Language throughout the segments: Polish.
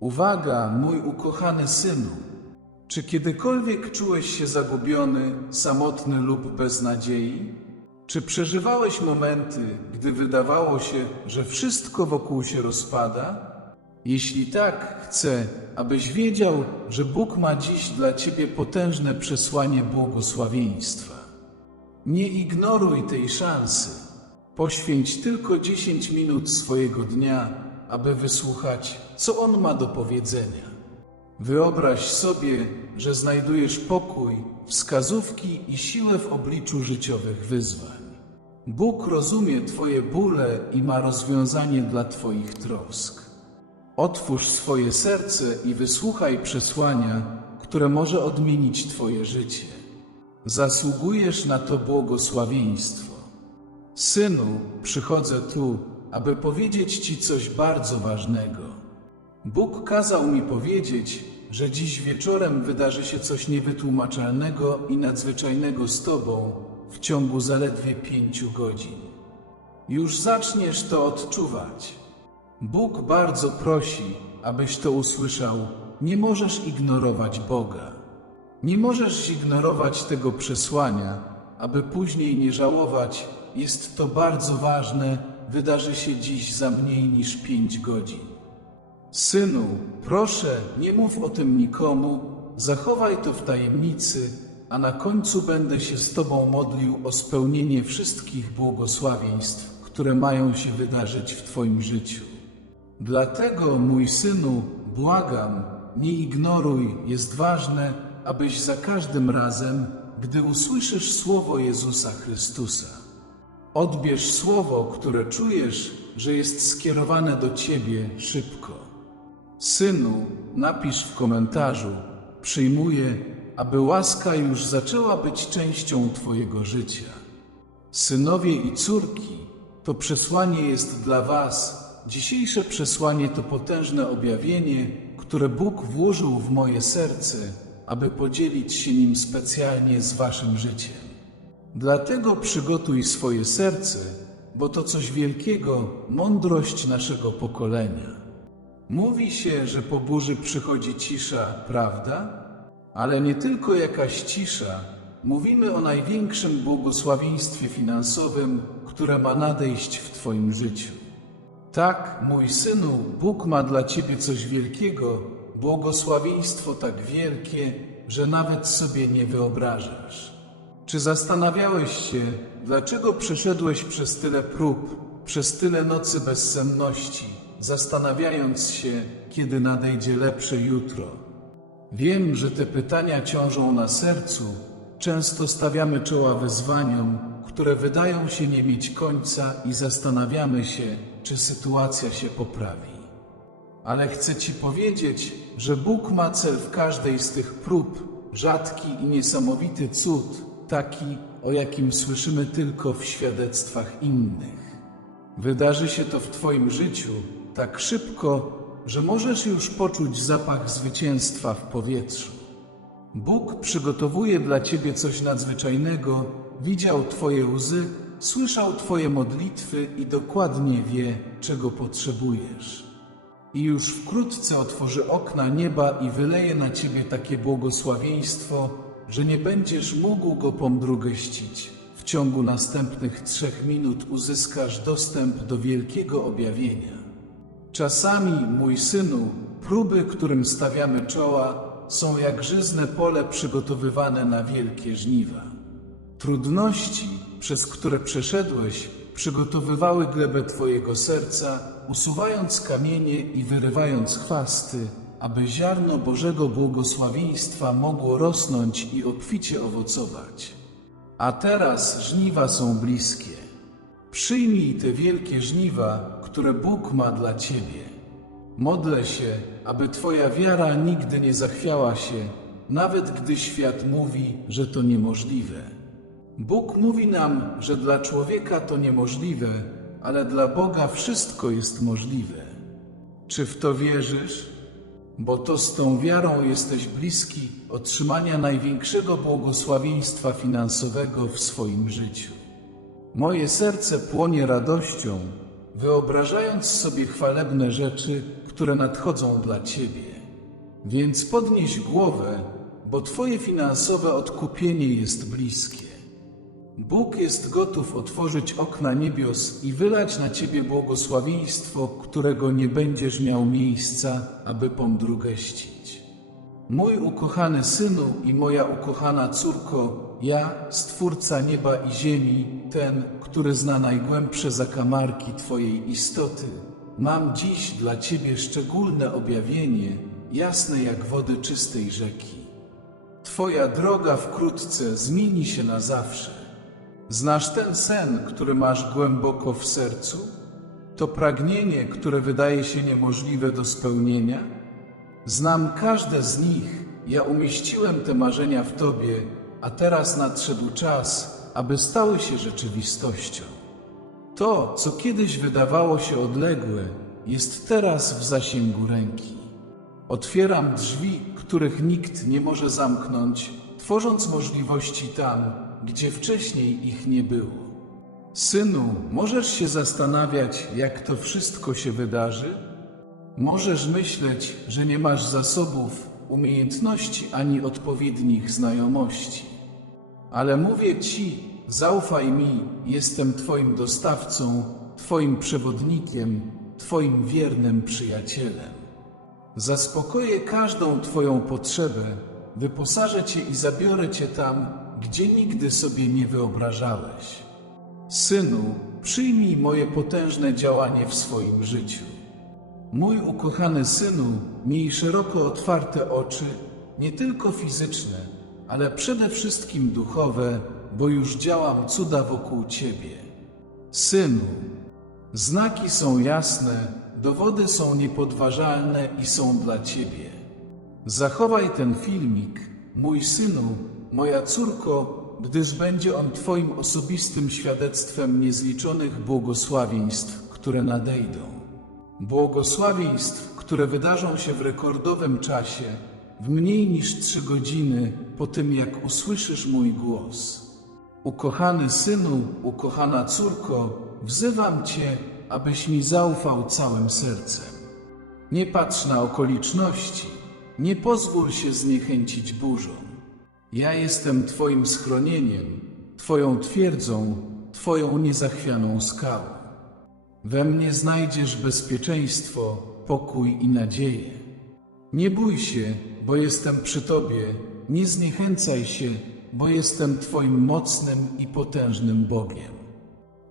Uwaga, mój ukochany synu. Czy kiedykolwiek czułeś się zagubiony, samotny lub bez nadziei? Czy przeżywałeś momenty, gdy wydawało się, że wszystko wokół się rozpada? Jeśli tak, chcę, abyś wiedział, że Bóg ma dziś dla ciebie potężne przesłanie błogosławieństwa. Nie ignoruj tej szansy. Poświęć tylko 10 minut swojego dnia, aby wysłuchać, co On ma do powiedzenia. Wyobraź sobie, że znajdujesz pokój, wskazówki i siłę w obliczu życiowych wyzwań. Bóg rozumie Twoje bóle i ma rozwiązanie dla Twoich trosk. Otwórz swoje serce i wysłuchaj przesłania, które może odmienić Twoje życie. Zasługujesz na to błogosławieństwo. Synu, przychodzę tu, aby powiedzieć Ci coś bardzo ważnego. Bóg kazał mi powiedzieć, że dziś wieczorem wydarzy się coś niewytłumaczalnego i nadzwyczajnego z Tobą w ciągu zaledwie pięciu godzin. Już zaczniesz to odczuwać. Bóg bardzo prosi, abyś to usłyszał. Nie możesz ignorować Boga. Nie możesz zignorować tego przesłania, aby później nie żałować. Jest to bardzo ważne, wydarzy się dziś za mniej niż pięć godzin. Synu, proszę, nie mów o tym nikomu, zachowaj to w tajemnicy, a na końcu będę się z Tobą modlił o spełnienie wszystkich błogosławieństw, które mają się wydarzyć w Twoim życiu. Dlatego, mój synu, błagam, nie ignoruj, jest ważne, abyś za każdym razem, gdy usłyszysz słowo Jezusa Chrystusa, odbierz słowo, które czujesz, że jest skierowane do ciebie szybko. Synu, napisz w komentarzu, przyjmuję, aby łaska już zaczęła być częścią Twojego życia. Synowie i córki, to przesłanie jest dla Was. Dzisiejsze przesłanie to potężne objawienie, które Bóg włożył w moje serce, aby podzielić się nim specjalnie z Waszym życiem. Dlatego przygotuj swoje serce, bo to coś wielkiego, mądrość naszego pokolenia. Mówi się, że po burzy przychodzi cisza, prawda? Ale nie tylko jakaś cisza. Mówimy o największym błogosławieństwie finansowym, które ma nadejść w Twoim życiu. Tak, mój synu, Bóg ma dla Ciebie coś wielkiego, błogosławieństwo tak wielkie, że nawet sobie nie wyobrażasz. Czy zastanawiałeś się, dlaczego przeszedłeś przez tyle prób, przez tyle nocy bezsenności, zastanawiając się, kiedy nadejdzie lepsze jutro? Wiem, że te pytania ciążą na sercu. Często stawiamy czoła wyzwaniom, które wydają się nie mieć końca i zastanawiamy się, czy sytuacja się poprawi. Ale chcę Ci powiedzieć, że Bóg ma cel w każdej z tych prób, rzadki i niesamowity cud, taki, o jakim słyszymy tylko w świadectwach innych. Wydarzy się to w Twoim życiu tak szybko, że możesz już poczuć zapach zwycięstwa w powietrzu. Bóg przygotowuje dla Ciebie coś nadzwyczajnego, widział Twoje łzy, słyszał Twoje modlitwy i dokładnie wie, czego potrzebujesz. I już wkrótce otworzy okna nieba i wyleje na Ciebie takie błogosławieństwo, że nie będziesz mógł go pomdrugeścić. W ciągu następnych trzech minut uzyskasz dostęp do wielkiego objawienia. Czasami, mój synu, próby, którym stawiamy czoła, są jak żyzne pole przygotowywane na wielkie żniwa. Trudności, przez które przeszedłeś, przygotowywały glebę Twojego serca, usuwając kamienie i wyrywając chwasty, aby ziarno Bożego błogosławieństwa mogło rosnąć i obficie owocować. A teraz żniwa są bliskie. Przyjmij te wielkie żniwa, które Bóg ma dla Ciebie. Modlę się, aby Twoja wiara nigdy nie zachwiała się, nawet gdy świat mówi, że to niemożliwe. Bóg mówi nam, że dla człowieka to niemożliwe, ale dla Boga wszystko jest możliwe. Czy w to wierzysz? Bo to z tą wiarą jesteś bliski otrzymania największego błogosławieństwa finansowego w swoim życiu. Moje serce płonie radością, wyobrażając sobie chwalebne rzeczy, które nadchodzą dla ciebie. Więc podnieś głowę, bo twoje finansowe odkupienie jest bliskie. Bóg jest gotów otworzyć okna niebios i wylać na ciebie błogosławieństwo, którego nie będziesz miał miejsca, aby pomdru geścić. Mój ukochany synu i moja ukochana córko, ja, Stwórca nieba i ziemi, ten, który zna najgłębsze zakamarki Twojej istoty, mam dziś dla Ciebie szczególne objawienie, jasne jak wody czystej rzeki. Twoja droga wkrótce zmieni się na zawsze. Znasz ten sen, który masz głęboko w sercu? To pragnienie, które wydaje się niemożliwe do spełnienia? Znam każde z nich. Ja umieściłem te marzenia w Tobie, a teraz nadszedł czas, aby stały się rzeczywistością. To, co kiedyś wydawało się odległe, jest teraz w zasięgu ręki. Otwieram drzwi, których nikt nie może zamknąć, tworząc możliwości tam, gdzie wcześniej ich nie było. Synu, możesz się zastanawiać, jak to wszystko się wydarzy? Możesz myśleć, że nie masz zasobów, umiejętności ani odpowiednich znajomości. Ale mówię ci, zaufaj mi, jestem Twoim dostawcą, Twoim przewodnikiem, Twoim wiernym przyjacielem. Zaspokoję każdą Twoją potrzebę, wyposażę Cię i zabiorę Cię tam, gdzie nigdy sobie nie wyobrażałeś. Synu, przyjmij moje potężne działanie w swoim życiu. Mój ukochany synu, miej szeroko otwarte oczy, nie tylko fizyczne, ale przede wszystkim duchowe, bo już działam cuda wokół ciebie. Synu, znaki są jasne, dowody są niepodważalne i są dla ciebie. Zachowaj ten filmik, mój synu, moja córko, gdyż będzie on Twoim osobistym świadectwem niezliczonych błogosławieństw, które nadejdą. Błogosławieństw, które wydarzą się w rekordowym czasie, w mniej niż trzy godziny po tym, jak usłyszysz mój głos. Ukochany synu, ukochana córko, wzywam Cię, abyś mi zaufał całym sercem. Nie patrz na okoliczności, nie pozwól się zniechęcić burzą. Ja jestem Twoim schronieniem, Twoją twierdzą, Twoją niezachwianą skałą. We mnie znajdziesz bezpieczeństwo, pokój i nadzieję. Nie bój się, bo jestem przy Tobie, nie zniechęcaj się, bo jestem Twoim mocnym i potężnym Bogiem.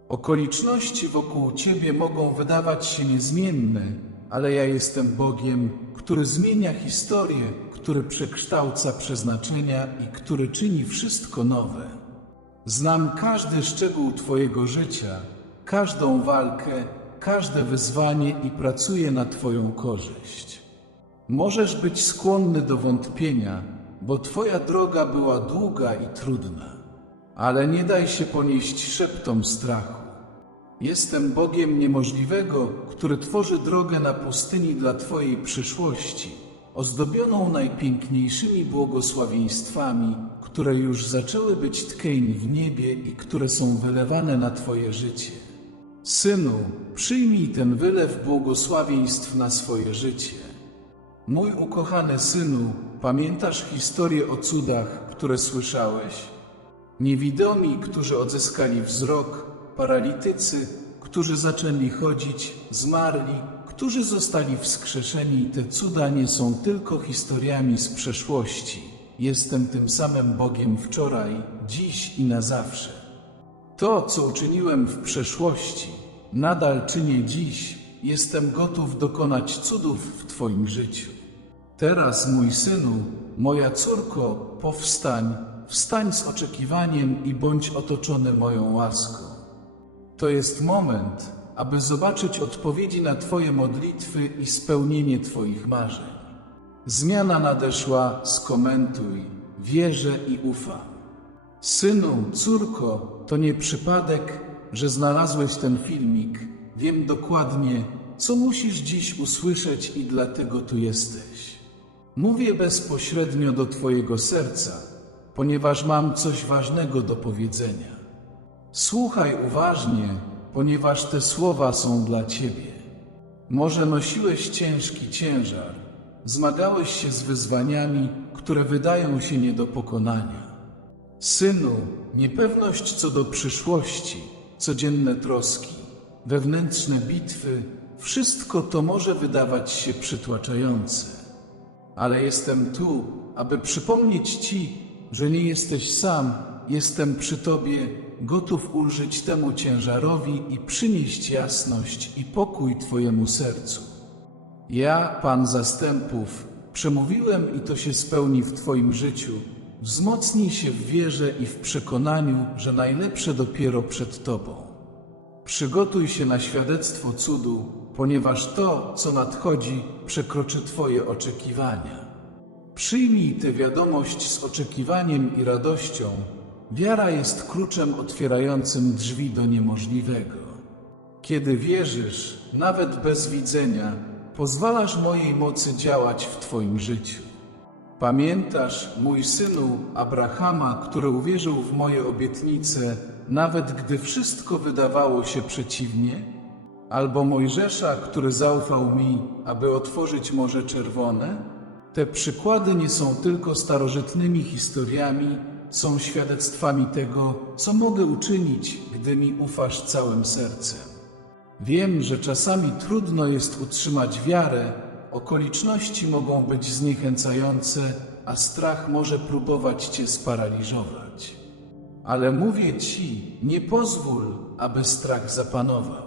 Okoliczności wokół Ciebie mogą wydawać się niezmienne, ale ja jestem Bogiem, który zmienia historię, który przekształca przeznaczenia i który czyni wszystko nowe. Znam każdy szczegół Twojego życia, każdą walkę, każde wyzwanie i pracuję na Twoją korzyść. Możesz być skłonny do wątpienia, bo Twoja droga była długa i trudna, ale nie daj się ponieść szeptom strachu. Jestem Bogiem niemożliwego, który tworzy drogę na pustyni dla Twojej przyszłości, ozdobioną najpiękniejszymi błogosławieństwami, które już zaczęły być tkeń w niebie i które są wylewane na Twoje życie. Synu, przyjmij ten wylew błogosławieństw na swoje życie. Mój ukochany synu, pamiętasz historię o cudach, które słyszałeś? Niewidomi, którzy odzyskali wzrok, paralitycy, którzy zaczęli chodzić, zmarli, którzy zostali wskrzeszeni, te cuda nie są tylko historiami z przeszłości. Jestem tym samym Bogiem wczoraj, dziś i na zawsze. To, co uczyniłem w przeszłości, nadal czynię dziś. Jestem gotów dokonać cudów w Twoim życiu. Teraz, mój synu, moja córko, powstań, wstań z oczekiwaniem i bądź otoczony moją łaską. To jest moment, aby zobaczyć odpowiedzi na Twoje modlitwy i spełnienie Twoich marzeń. Zmiana nadeszła, skomentuj, wierzę i ufam. Synu, córko, to nie przypadek, że znalazłeś ten filmik. Wiem dokładnie, co musisz dziś usłyszeć i dlatego tu jesteś. Mówię bezpośrednio do Twojego serca, ponieważ mam coś ważnego do powiedzenia. Słuchaj uważnie, ponieważ te słowa są dla Ciebie. Może nosiłeś ciężki ciężar, zmagałeś się z wyzwaniami, które wydają się nie do pokonania. Synu, niepewność co do przyszłości, codzienne troski, wewnętrzne bitwy, wszystko to może wydawać się przytłaczające. Ale jestem tu, aby przypomnieć Ci, że nie jesteś sam, jestem przy Tobie, gotów ulżyć temu ciężarowi i przynieść jasność i pokój Twojemu sercu. Ja, Pan zastępów, przemówiłem i to się spełni w Twoim życiu. Wzmocnij się w wierze i w przekonaniu, że najlepsze dopiero przed Tobą. Przygotuj się na świadectwo cudu, ponieważ to, co nadchodzi, przekroczy Twoje oczekiwania. Przyjmij tę wiadomość z oczekiwaniem i radością. Wiara jest kluczem otwierającym drzwi do niemożliwego. Kiedy wierzysz, nawet bez widzenia, pozwalasz mojej mocy działać w Twoim życiu. Pamiętasz, mój synu Abrahama, który uwierzył w moje obietnice, nawet gdy wszystko wydawało się przeciwnie? Albo Mojżesza, który zaufał mi, aby otworzyć Morze Czerwone? Te przykłady nie są tylko starożytnymi historiami, są świadectwami tego, co mogę uczynić, gdy mi ufasz całym sercem. Wiem, że czasami trudno jest utrzymać wiarę, okoliczności mogą być zniechęcające, a strach może próbować cię sparaliżować. Ale mówię ci, nie pozwól, aby strach zapanował.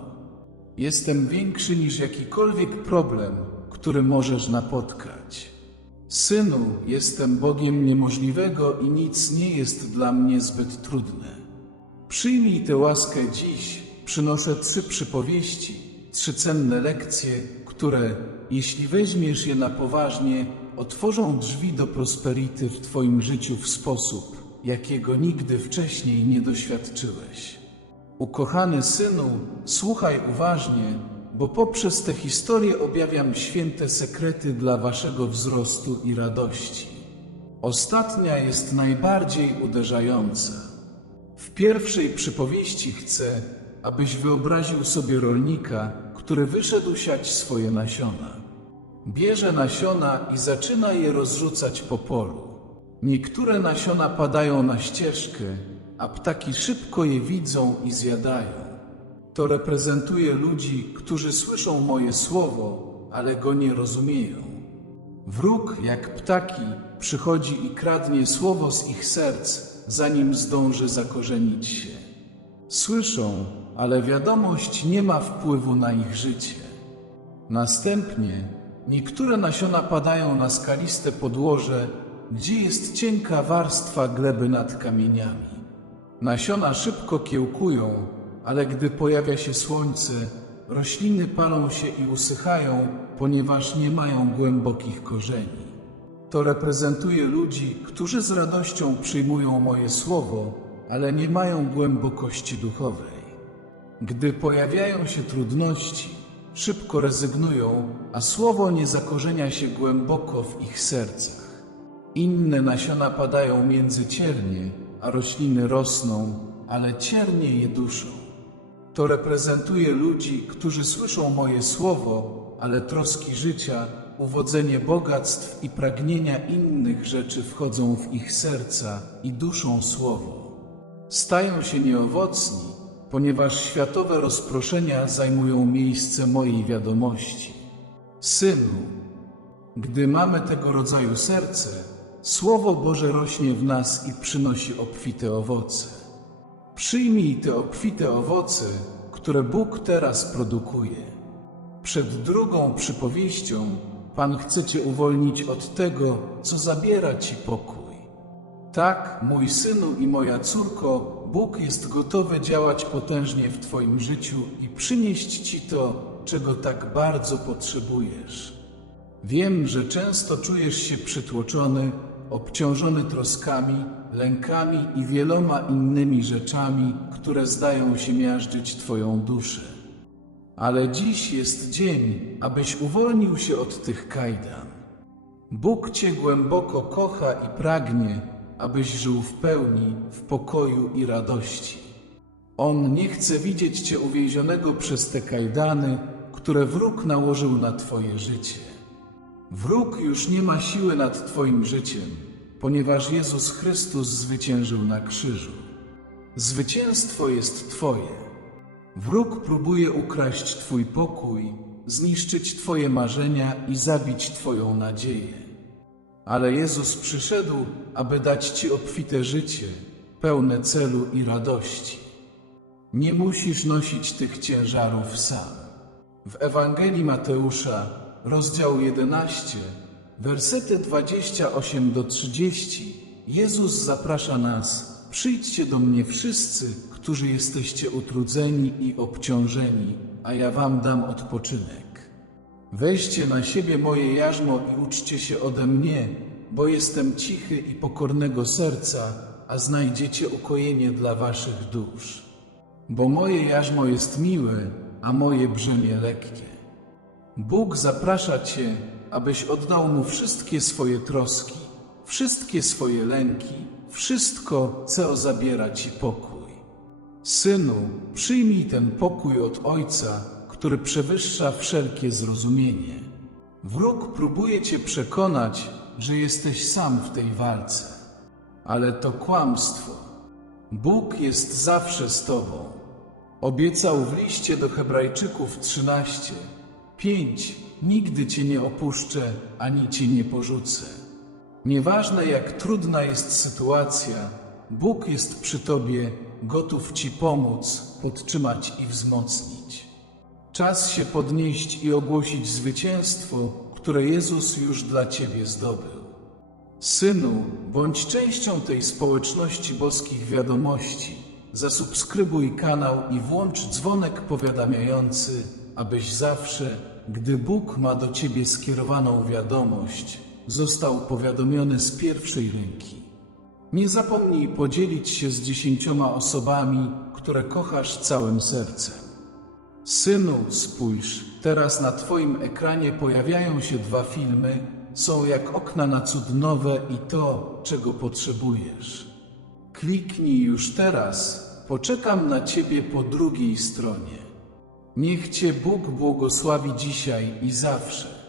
Jestem większy niż jakikolwiek problem, który możesz napotkać. Synu, jestem Bogiem niemożliwego i nic nie jest dla mnie zbyt trudne. Przyjmij tę łaskę dziś. Przynoszę trzy przypowieści, trzy cenne lekcje, które, jeśli weźmiesz je na poważnie, otworzą drzwi do prosperity w Twoim życiu w sposób, jakiego nigdy wcześniej nie doświadczyłeś. Ukochany synu, słuchaj uważnie, bo poprzez tę historię objawiam święte sekrety dla Waszego wzrostu i radości. Ostatnia jest najbardziej uderzająca. W pierwszej przypowieści chcę, abyś wyobraził sobie rolnika, który wyszedł siać swoje nasiona. Bierze nasiona i zaczyna je rozrzucać po polu. Niektóre nasiona padają na ścieżkę, a ptaki szybko je widzą i zjadają. To reprezentuje ludzi, którzy słyszą moje słowo, ale go nie rozumieją. Wróg, jak ptaki, przychodzi i kradnie słowo z ich serc, zanim zdąży zakorzenić się. Słyszą, ale wiadomość nie ma wpływu na ich życie. Następnie niektóre nasiona padają na skaliste podłoże, gdzie jest cienka warstwa gleby nad kamieniami. Nasiona szybko kiełkują, ale gdy pojawia się słońce, rośliny palą się i usychają, ponieważ nie mają głębokich korzeni. To reprezentuje ludzi, którzy z radością przyjmują moje słowo, ale nie mają głębokości duchowej. Gdy pojawiają się trudności, szybko rezygnują, a słowo nie zakorzenia się głęboko w ich sercach. Inne nasiona padają między ciernie, a rośliny rosną, ale ciernie je duszą. To reprezentuje ludzi, którzy słyszą moje słowo, ale troski życia, uwodzenie bogactw i pragnienia innych rzeczy wchodzą w ich serca i duszą słowo. Stają się nieowocni, ponieważ światowe rozproszenia zajmują miejsce mojej wiadomości. Synu, gdy mamy tego rodzaju serce, Słowo Boże rośnie w nas i przynosi obfite owoce. Przyjmij te obfite owoce, które Bóg teraz produkuje. Przed drugą przypowieścią Pan chce Cię uwolnić od tego, co zabiera Ci pokój. Tak, mój synu i moja córko, Bóg jest gotowy działać potężnie w Twoim życiu i przynieść Ci to, czego tak bardzo potrzebujesz. Wiem, że często czujesz się przytłoczony, obciążony troskami, lękami i wieloma innymi rzeczami, które zdają się miażdżyć Twoją duszę. Ale dziś jest dzień, abyś uwolnił się od tych kajdan. Bóg Cię głęboko kocha i pragnie, abyś żył w pełni, w pokoju i radości. On nie chce widzieć Cię uwięzionego przez te kajdany, które wróg nałożył na Twoje życie. Wróg już nie ma siły nad Twoim życiem, ponieważ Jezus Chrystus zwyciężył na krzyżu. Zwycięstwo jest Twoje. Wróg próbuje ukraść Twój pokój, zniszczyć Twoje marzenia i zabić Twoją nadzieję. Ale Jezus przyszedł, aby dać Ci obfite życie, pełne celu i radości. Nie musisz nosić tych ciężarów sam. W Ewangelii Mateusza, rozdział 11, wersety 28 do 30, Jezus zaprasza nas: Przyjdźcie do mnie wszyscy, którzy jesteście utrudzeni i obciążeni, a ja wam dam odpoczynek. Weźcie na siebie moje jarzmo i uczcie się ode mnie, bo jestem cichy i pokornego serca, a znajdziecie ukojenie dla waszych dusz. Bo moje jarzmo jest miłe, a moje brzemię lekkie. Bóg zaprasza Cię, abyś oddał Mu wszystkie swoje troski, wszystkie swoje lęki, wszystko, co zabiera Ci pokój. Synu, przyjmij ten pokój od Ojca, który przewyższa wszelkie zrozumienie. Wróg próbuje Cię przekonać, że jesteś sam w tej walce, ale to kłamstwo. Bóg jest zawsze z Tobą. Obiecał w liście do Hebrajczyków 13: 5. Nigdy Cię nie opuszczę, ani Cię nie porzucę. Nieważne jak trudna jest sytuacja, Bóg jest przy Tobie, gotów Ci pomóc, podtrzymać i wzmocnić. Czas się podnieść i ogłosić zwycięstwo, które Jezus już dla Ciebie zdobył. Synu, bądź częścią tej społeczności boskich wiadomości. Zasubskrybuj kanał i włącz dzwonek powiadamiający, abyś zawsze, gdy Bóg ma do ciebie skierowaną wiadomość, został powiadomiony z pierwszej ręki. Nie zapomnij podzielić się z dziesięcioma osobami, które kochasz całym sercem. Synu, spójrz, teraz na Twoim ekranie pojawiają się dwa filmy, są jak okna na cud nowe i to, czego potrzebujesz. Kliknij już teraz, poczekam na Ciebie po drugiej stronie. Niech Cię Bóg błogosławi dzisiaj i zawsze.